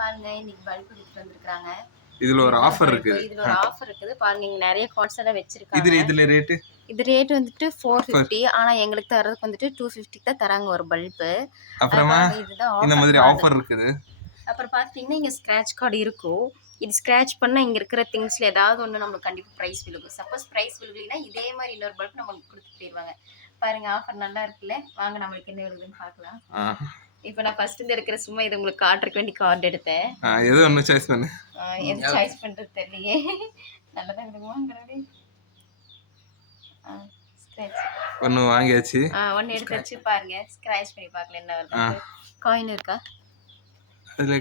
பாருங்க இன்னைக்கு பல்ப் எடுத்துட்டு வந்திருக்காங்க. இதுல ஒரு ஆஃபர் இருக்குது. இதுல ஒரு ஆஃபர் இருக்குது. பாருங்க இங்க நிறைய கார்ட்ஸ் எல்லாம் வச்சிருக்காங்க. இதுல ரேட் இது ரேட் வந்துட்டு 450. ஆனா எங்களுக்கு தரதுக்கு வந்துட்டு 250 தான் தராங்க ஒரு பல்ப். அப்புறமா இதுதான் இந்த மாதிரி ஆஃபர் இருக்குது. அப்புறம் பாத்தீங்கன்னா இங்க ஸ்கிராட்ச் கார்டு இருக்கும். இது ஸ்கிராட்ச் பண்ணா இங்க இருக்கிற திங்ஸ்ல ஏதாவது ஒண்ணு நமக்கு கண்டிப்பா பிரைஸ் விழுகும். சப்போஸ் பிரைஸ் விழுகலைன்னா இதே மாதிரி இன்னொரு பல்ப் நமக்கு கொடுத்து போயிருவாங்க. பாருங்க ஆஃபர் நல்லா இருக்குல்ல. வாங்க நம்மளுக்கு என்ன விழுகுதுன்னு பார்க்கலாம். இப்போ நான் ஃபர்ஸ்ட் இந்த எடுக்கிற சும்மா இது உங்களுக்கு காட்டுறதுக்கு வேண்டி கார்டு எடுத்தேன். ஏதோ ஒன்று சாய்ஸ் பண்ணு. எது சாய்ஸ் பண்றது தெரியலையே. நல்லதா விடுவாங்கறதே. ஸ்கிராட்ச் ஒன்னு வாங்கியாச்சு. ஒன்னு எடுத்து வச்சு பாருங்க. ஸ்கிராட்ச் பண்ணி பார்க்கலாம் என்ன வருது. காயின் இருக்கா? அதுல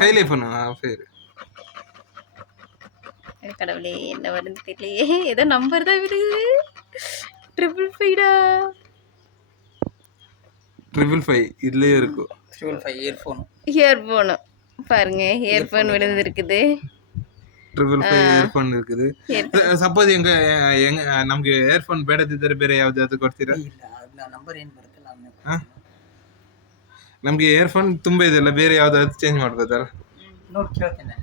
கையிலே பண்ணு பேர். கடவுளே என்ன வருது தெரியலையே. ஏதோ நம்பர் தான் விடுது. 555 555 இதுலயே இருக்கும். 555 இயர்போன் பாருங்க. இயர்போன் விழுந்து இருக்குது. 555 ಇಯರ್ಫೋನ್ இருக்குது. ಸಪೋಸ್ ಹೆಂಗ ನಮಗೆ ಇಯರ್ಫೋನ್ ಬೇಡದಿದ್ದರೆ ಬೇರೆ ಯಾವ್ದಾದ್ರು ಕೊಡ್ತೀರಾ? ಇಲ್ಲ ಅದನ್ನ ನಂಬರ್ ಏನು ಬರುತ್ತೆ ನಾನು ನಮಗೆ ಇಯರ್ಫೋನ್ ತುಂಬಾ ಇದೆಲ್ಲ ಬೇರೆ ಯಾವ್ದಾದ್ರು ಚೇಂಜ್ ಮಾಡ್ಬೋದಲ್ಲ? ನೋಡಿ ಕೇಳ್ತೇನೆ.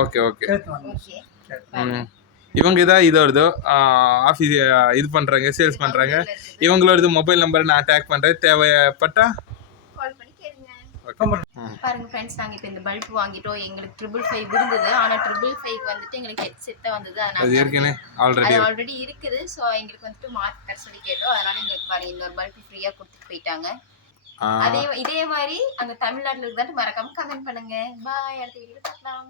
ಓಕೆ இவங்க தான் இதோடது ஆஃபீஸ் இது பண்றாங்க, சேல்ஸ் பண்றாங்க. இவங்களோட மொபைல் நம்பர் நான் டேக் பண்றேன். தேவைப்பட்டா கால் பண்ணி கேளுங்க. பாருங்க ஃப்ரெண்ட்ஸ், நாங்க இப்போ இந்த பல்ப் வாங்கிட்டோம். எங்களுக்கு 555 இருந்தது. ஆனா 555 வந்துட்டு எங்களுக்கு ஹெட்செட் தான் வந்தது. அது ஏற்கனவே ஆல்ரெடி இருக்குது. ஸோ எங்களுக்கு வந்துட்டு மாற்றி தர சொல்லி கேட்டோம். அதனால எங்களுக்கு பாருங்க இன்னொரு பல்ப் ஃப்ரீயா கொடுத்துட்டு போயிட்டாங்க. இதே மாதிரி அந்த தமிழ்நாட்டில் இருந்தாலும் மறக்காம கமெண்ட் பண்ணுங்க. பாய். அடுத்த வீடியோல பார்க்கலாம்.